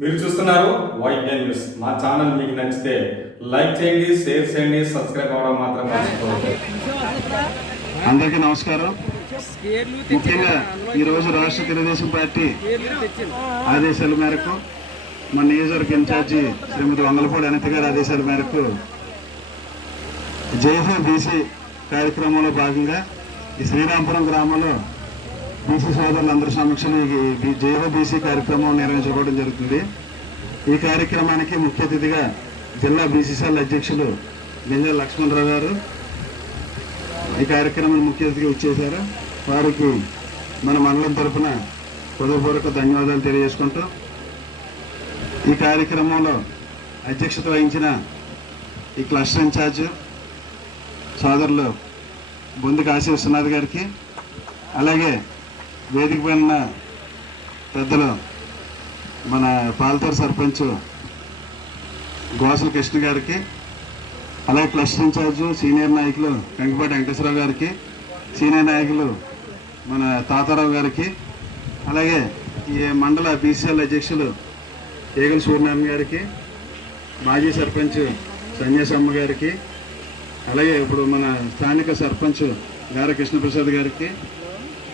మీరు చూస్తున్నారు వైట్ఎన్ న్యూస్. మా ఛానల్ మీకు నచ్చితే లైక్ చేయండి, షేర్ చేయండి, సబ్స్క్రైబ్ అవ్వడం మాత్రం మర్చిపోవద్దు. అందరికీ నమస్కారం. ముఖ్యంగా ఈరోజు రాష్ట్ర తెలుగుదేశం పార్టీ ఆదేశాల మేరకు మన నియోజకవర్గ ఇన్ఛార్జి శ్రీమతి వంగలపూడి అనిత గారి ఆదేశాల మేరకు జైహో బీసీ కార్యక్రమంలో భాగంగా ఈ శ్రీరాంపురం గ్రామంలో బీసీ సోదరులందరి సమక్షంలో ఈ జైహో బీసీ కార్యక్రమం నిర్వహించుకోవడం జరుగుతుంది. ఈ కార్యక్రమానికి ముఖ్య అతిథిగా జిల్లా బీసీసీఎల్ అధ్యక్షులు గింజల లక్ష్మణరావు గారు ఈ కార్యక్రమాన్ని ముఖ్య అతిథిగా ఇచ్చేశారు. వారికి మన మండలం తరఫున హృదయపూర్వక ధన్యవాదాలు తెలియజేసుకుంటూ ఈ కార్యక్రమంలో అధ్యక్షత వహించిన ఈ క్లస్టర్ ఇన్ఛార్జ్ సోదరులు బొంది కాశీ విశ్వనాథ్ గారికి, అలాగే వేదిక పైన పెద్దలు మన పాలతూరు సర్పంచ్ గోసల కృష్ణ గారికి, అలాగే క్లస్టర్ ఇన్ఛార్జ్ సీనియర్ నాయకులు కంకిపాటి వెంకటేశ్వరరావు గారికి, సీనియర్ నాయకులు మన తాతారావు గారికి, అలాగే ఈ మండల బీసీఎల్ అధ్యక్షులు ఏగల సూర్యనారాయణ గారికి, మాజీ సర్పంచ్ సన్యాసమ్మ గారికి, అలాగే ఇప్పుడు మన స్థానిక సర్పంచ్ గార కృష్ణప్రసాద్ గారికి,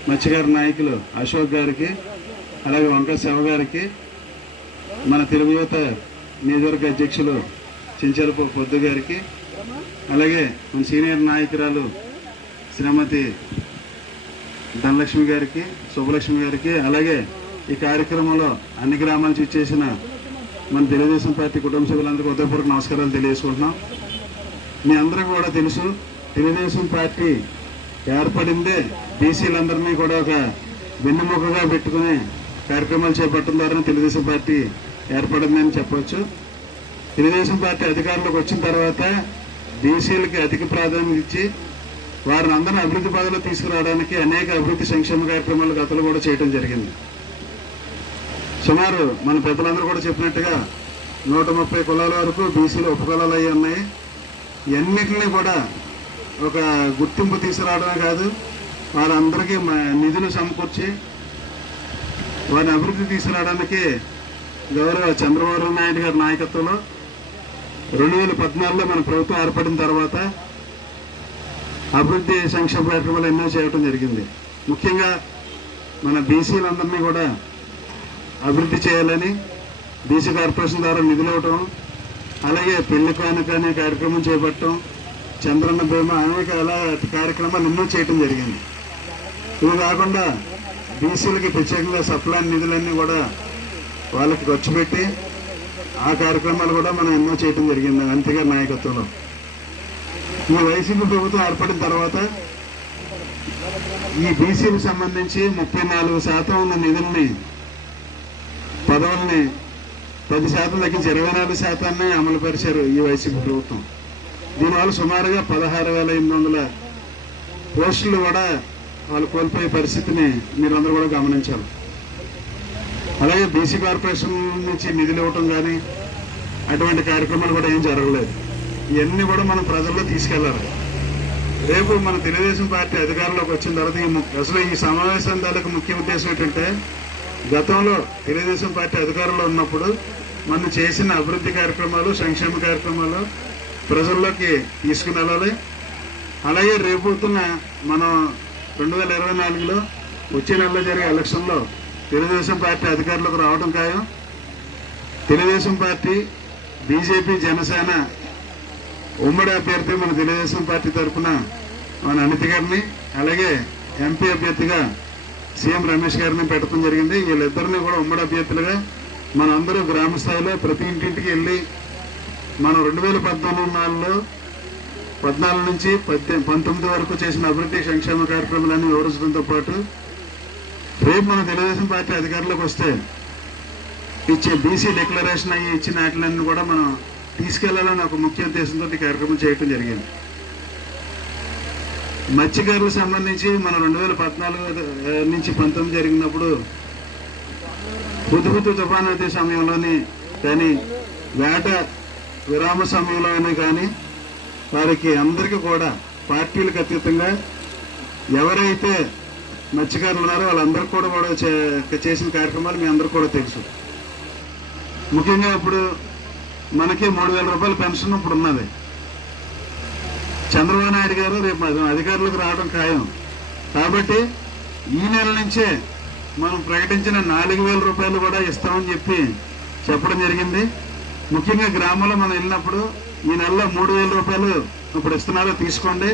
మత్స్యకార నాయకులు అశోక్ గారికి, అలాగే వంక శివ గారికి, మన తెలుగు యువత నియోజకవర్గ అధ్యక్షులు చించలపు పొద్దు గారికి, అలాగే మన సీనియర్ నాయకురాలు శ్రీమతి ధనలక్ష్మి గారికి, శుభలక్ష్మి గారికి, అలాగే ఈ కార్యక్రమంలో అన్ని గ్రామాల నుంచి ఇచ్చేసిన మన తెలుగుదేశం పార్టీ కుటుంబ సభ్యులందరికీ హృదయపూర్వక నమస్కారాలు తెలియజేసుకుంటున్నాం. మీ అందరికీ కూడా తెలుసు, తెలుగుదేశం పార్టీ ఏర్పడిందే బీసీలందరినీ కూడా ఒక వెన్నెముకగా పెట్టుకుని కార్యక్రమాలు చేపట్టడం ద్వారా తెలుగుదేశం పార్టీ ఏర్పడిందని చెప్పవచ్చు. తెలుగుదేశం పార్టీ అధికారంలోకి వచ్చిన తర్వాత బీసీలకి అధిక ప్రాధాన్యత ఇచ్చి వారిని అందరినీ అభివృద్ధి పదంలో తీసుకురావడానికి అనేక అభివృద్ధి సంక్షేమ కార్యక్రమాలు గతంలో కూడా చేయడం జరిగింది. సుమారు మన పెద్దలందరూ కూడా చెప్పినట్టుగా 130 కులాల వరకు బీసీలు ఉపకులాలు అయ్యి ఉన్నాయి. ఇవన్నిటినీ కూడా ఒక గుర్తింపు తీసుకురావడమే కాదు, వారందరికీ నిధులు సమకూర్చి వారిని అభివృద్ధి తీసుకురావడానికి గౌరవ చంద్రబాబు నాయుడు గారి నాయకత్వంలో 2014లో మన ప్రభుత్వం ఏర్పడిన తర్వాత అభివృద్ధి సంక్షేమ కార్యక్రమాలు ఎన్నో చేయడం జరిగింది. ముఖ్యంగా మన బీసీలందరినీ కూడా అభివృద్ధి చేయాలని బీసీ కార్పొరేషన్ ద్వారా నిధులు ఇవ్వటం, అలాగే పెళ్లి కానుక అనే కార్యక్రమం చేపట్టడం, చంద్రన్న బీమా అనేక కార్యక్రమాలు ఎన్నో చేయడం జరిగింది. ఇవి కాకుండా బీసీలకి ప్రత్యేకంగా సప్లాన్ నిధులన్నీ కూడా వాళ్ళకి ఖర్చు పెట్టి ఆ కార్యక్రమాలు కూడా మనం ఎన్నో చేయడం జరిగింది అంతేగారి నాయకత్వంలో. ఈ వైసీపీ ప్రభుత్వం ఏర్పడిన తర్వాత ఈ బీసీలకు సంబంధించి 34% ఉన్న నిధుల్ని పదవుల్ని 10% తగ్గించి 24% అమలు పరిచారు ఈ వైసీపీ ప్రభుత్వం. దీనివల్ల సుమారుగా 16,800 పోస్టులు కూడా వాళ్ళు కోల్పోయే పరిస్థితిని మీరందరూ కూడా గమనించాలి. అలాగే బీసీ కార్పొరేషన్ నుంచి నిధులు ఇవ్వటం కానీ అటువంటి కార్యక్రమాలు కూడా ఏం జరగలేదు. ఇవన్నీ కూడా మనం ప్రజల్లో తీసుకెళ్లాలి. రేపు మన తెలుగుదేశం పార్టీ అధికారంలోకి వచ్చిన తర్వాత అసలు ఈ సమావేశం తాలూకు ముఖ్య ఉద్దేశం ఏంటంటే, గతంలో తెలుగుదేశం పార్టీ అధికారంలో ఉన్నప్పుడు మనం చేసిన అభివృద్ధి కార్యక్రమాలు, సంక్షేమ కార్యక్రమాలు ప్రజల్లోకి తీసుకుని వెళ్ళాలి. అలాగే రేపొద్దున మనం 2024లో వచ్చే నెలలో జరిగే ఎలక్షన్లో తెలుగుదేశం పార్టీ అధికారంలోకి రావడం ఖాయం. తెలుగుదేశం పార్టీ, బీజేపీ, జనసేన ఉమ్మడి అభ్యర్థి మన తెలుగుదేశం పార్టీ తరఫున మన అనిత గారిని, అలాగే ఎంపీ అభ్యర్థిగా సీఎం రమేష్ గారిని పెట్టడం జరిగింది. వీళ్ళిద్దరిని కూడా ఉమ్మడి అభ్యర్థులుగా మనందరూ గ్రామ స్థాయిలో ప్రతి ఇంటింటికి వెళ్ళి మనం 2014 నుంచి 19 వరకు చేసిన అభివృద్ధి సంక్షేమ కార్యక్రమాలన్నీ వివరించడంతో పాటు రేపు మన తెలుగుదేశం పార్టీ అధికారంలోకి వస్తే ఇచ్చే బీసీ డిక్లరేషన్ అయ్యి ఇచ్చిన వాటిలన్నీ కూడా మనం తీసుకెళ్లాలని ఒక ముఖ్య ఉద్దేశంతో ఈ కార్యక్రమం చేయడం జరిగింది. మత్స్యకారులకు సంబంధించి మనం 2014 నుంచి 19 జరిగినప్పుడు హుద్హుద్ తుఫాను వచ్చే సమయంలోని కానీ వేట విరామ సమయంలోనే కానీ వారికి అందరికీ కూడా పార్టీలకు అతీతంగా ఎవరైతే మత్స్యకారులు ఉన్నారో వాళ్ళందరికీ కూడా చేసిన కార్యక్రమాలు మీ అందరికీ కూడా తెలుసు. ముఖ్యంగా ఇప్పుడు మనకి 3,000 రూపాయల పెన్షన్ ఇప్పుడు ఉన్నది. చంద్రబాబు నాయుడు గారు రేపు అధికారులకు రావడం ఖాయం. కాబట్టి ఈ నెల నుంచే మనం ప్రకటించిన 4,000 రూపాయలు కూడా ఇస్తామని చెప్పడం జరిగింది. ముఖ్యంగా గ్రామంలో మనం వెళ్ళినప్పుడు ఈ నెలలో 3,000 రూపాయలు ఇప్పుడు ఇస్తున్నారో తీసుకోండి.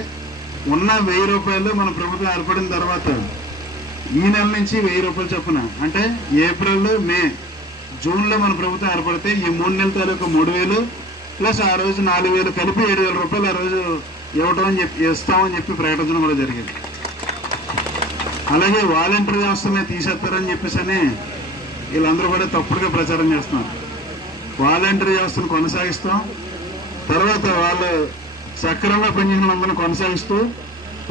ఉన్న 1,000 రూపాయలు మన ప్రభుత్వం ఏర్పడిన తర్వాత ఈ నెల నుంచి 1,000 రూపాయలు చొప్పున, అంటే ఏప్రిల్, మే, జూన్లో మన ప్రభుత్వం ఏర్పడితే ఈ 3 నెలల తాలూకు 3,000 ప్లస్ ఆ రోజు 4,000 కలిపి 7,000 రూపాయలు ఆ రోజు ఇస్తామని చెప్పి ప్రకటించడం కూడా జరిగింది. అలాగే వాలంటీర్ వ్యవస్థనే తీసేస్తారని చెప్పేసి వీళ్ళందరూ కూడా తప్పుడుగా ప్రచారం చేస్తున్నారు. వాలంటీర్ వ్యవస్థను కొనసాగిస్తాం. తర్వాత వాళ్ళు సక్రమంగా పనిచేసిన వాళ్ళని కొనసాగిస్తూ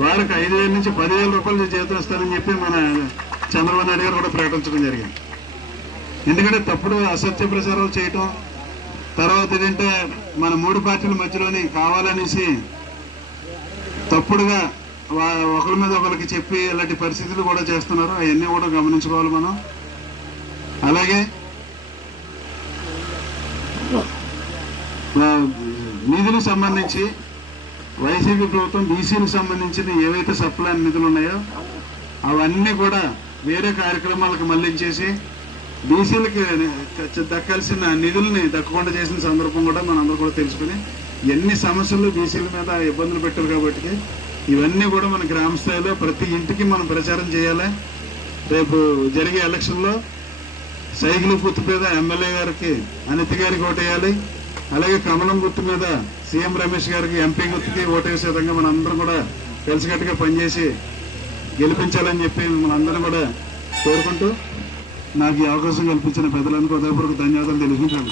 వారికి 5,000 నుంచి 10,000 రూపాయలు జీతం ఇస్తారని చెప్పి మన చంద్రబాబు నాయుడు గారు కూడా ప్రకటించడం జరిగింది. ఎందుకంటే తప్పుడు అసత్య ప్రచారాలు చేయటం, తర్వాత ఏంటంటే మన 3 పార్టీల మధ్యలోని కావాలనేసి తప్పుడుగా ఒకరి మీద ఒకరికి చెప్పి ఇలాంటి పరిస్థితులు కూడా చేస్తున్నారు. అవన్నీ కూడా గమనించుకోవాలి మనం. అలాగే నిధులకు సంబంధించి వైసీపీ ప్రభుత్వం బీసీలకు సంబంధించిన ఏవైతే సప్లై నిధులు ఉన్నాయో అవన్నీ కూడా వేరే కార్యక్రమాలకు మళ్లించేసి బీసీలకి దక్కాల్సిన నిధుల్ని దక్కకుండా చేసిన సందర్భం కూడా మనందరూ కూడా తెలుసుకుని ఎన్ని సమస్యలు బీసీల మీద ఇబ్బందులు పెట్టారు. కాబట్టి ఇవన్నీ కూడా మన గ్రామ స్థాయిలో ప్రతి ఇంటికి మనం ప్రచారం చేయాలి. రేపు జరిగే ఎలక్షన్లో సైకిల్ గుర్తు మీద ఎమ్మెల్యే గారికి అనిత గారికి ఓటేయాలి. అలాగే కమలం గుర్తు మీద సీఎం రమేష్ గారికి ఎంపీ గుర్తుకి ఓటేసే విధంగా మనందరం కూడా కలిసికట్టుగా పనిచేసి గెలిపించాలని చెప్పి మనందరం కూడా కోరుకుంటూ నాకు ఈ అవకాశం కల్పించిన పెద్దలందరికీ హృదయపూర్వక ధన్యవాదాలు తెలుసుకుంటాను.